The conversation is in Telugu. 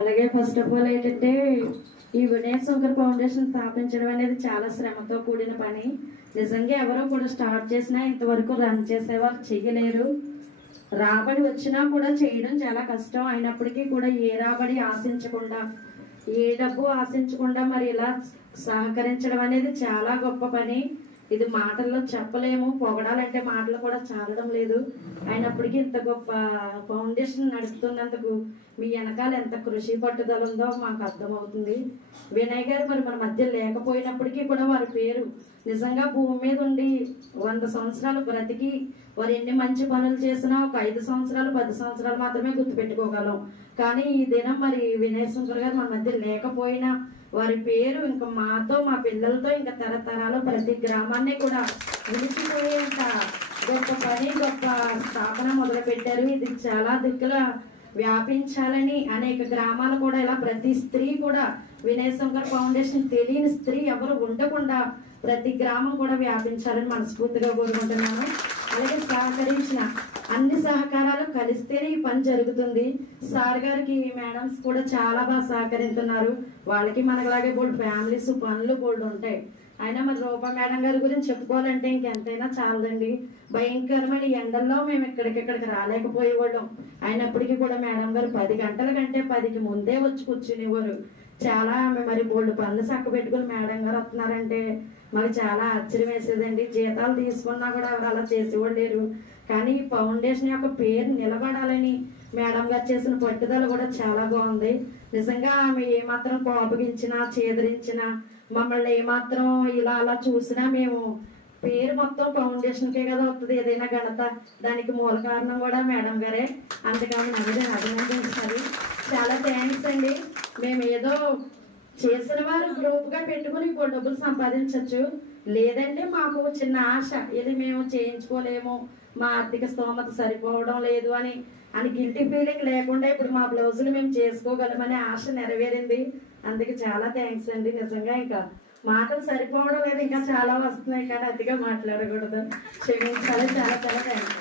అలాగే ఫస్ట్ ఆఫ్ ఆల్ ఏంటంటే ఈ వినయ్ శంకర్ ఫౌండేషన్ స్థాపించడం అనేది చాలా శ్రమతో కూడిన పని. నిజంగా ఎవరో కూడా స్టార్ట్ చేసినా ఇంతవరకు రన్ చేసేవారు చెయ్యలేరు. రాబడి వచ్చినా కూడా చేయడం చాలా కష్టం. అయినప్పటికీ కూడా ఏ రాబడి ఆశించకుండా, ఏ డబ్బు ఆశించకుండా మరి ఇలా సహకరించడం అనేది చాలా గొప్ప పని. ఇది మాటల్లో చెప్పలేము, పొగడాలంటే మాటలు కూడా చాలడం లేదు. అయినప్పటికీ ఇంత గొప్ప ఫౌండేషన్ నడుపుతున్నందుకు మీ వెనకాల ఎంత కృషి పట్టుదల ఉందో మాకు అర్థమవుతుంది. వినయ్ గారు మరి మన మధ్య లేకపోయినప్పటికీ కూడా వారి పేరు నిజంగా భూమి మీద ఉండి 100 సంవత్సరాలు బ్రతికి వారు ఎన్ని మంచి పనులు చేసినా ఒక 5 సంవత్సరాలు 10 సంవత్సరాలు మాత్రమే గుర్తుపెట్టుకోగలం. కానీ ఈ దినం మరి వినయ్ శంకర్ గారు మన మధ్య లేకపోయినా వారి పేరు ఇంకా మాతో, మా పిల్లలతో ఇంకా తరతరాలు ప్రతి గ్రామాన్ని కూడా నిలిచిపోయేంత గొప్ప పని, గొప్ప స్థాపన మొదలు పెట్టారు. ఇది చాలా దిక్కుల వ్యాపించాలని, అనేక గ్రామాలు కూడా ఇలా ప్రతి స్త్రీ కూడా వినయ్ శంకర్ ఫౌండేషన్ తెలియని స్త్రీ ఎవరు ఉండకుండా ప్రతి గ్రామం కూడా వ్యాపించాలని మనస్ఫూర్తిగా కోరుకుంటున్నాను. అలాగే సహకరించిన అన్ని సహకారాలు కలిస్తేనే ఈ పని జరుగుతుంది. సార్ గారికి మేడమ్స్ కూడా చాలా బాగా సహకరిస్తున్నారు. వాళ్ళకి మనలాగే బోల్డ్ ఫ్యామిలీస్ పనులు బోల్డ్ ఉంటాయి. అయినా మరి రూపా మేడం గారి గురించి చెప్పుకోవాలంటే ఇంకెంతైనా చాలదండి. భయంకరమైన ఎండల్లో మేము ఇక్కడికి రాలేకపోయేవాళ్ళం. అయినప్పటికీ కూడా మేడం గారు 10 గంటల కంటే 10కి ముందే వచ్చి కూర్చునేవారు. చాలా ఆమె మరి బోల్డ్ పనులు చక్క పెట్టుకుని మేడం గారు వస్తున్నారంటే మాకు చాలా ఆశ్చర్యం వేసేదండి. జీతాలు తీసుకున్నా కూడా ఎవరు అలా చేసేవాళ్ళు లేరు. కానీ ఈ ఫౌండేషన్ యొక్క పేరు నిలబడాలని మేడం గారు చేసిన పట్టుదల కూడా చాలా బాగుంది. నిజంగా ఆమె ఏమాత్రం కోపగించినా, చేదరించినా, మమ్మల్ని ఏమాత్రం ఇలా అలా చూసినా మేము పేరు మొత్తం ఫౌండేషన్కే కదా వస్తుంది. ఏదైనా ఘనత దానికి మూల కారణం కూడా మేడం గారే. అందుకని అభినందించాలి. చాలా థ్యాంక్స్ అండి. మేము ఏదో చేసిన వారు గ్రూప్ గా పెట్టుకుని ఇప్పుడు డబ్బులు సంపాదించవచ్చు. లేదంటే మాకు చిన్న ఆశ, ఇది మేము చేయించుకోలేము, మా ఆర్థిక స్తోమత సరిపోవడం లేదు అని గిల్టీ ఫీలింగ్ లేకుండా ఇప్పుడు మా బ్లౌజులు మేము చేసుకోగలమనే ఆశ నెరవేరింది. అందుకే చాలా థ్యాంక్స్ అండి. నిజంగా ఇంకా మాటలు సరిపోవడం లేదు, ఇంకా చాలా వస్తున్నాయి కానీ అతిగా మాట్లాడకూడదు, క్షమించాలి. చాలా చాలా థ్యాంక్స్.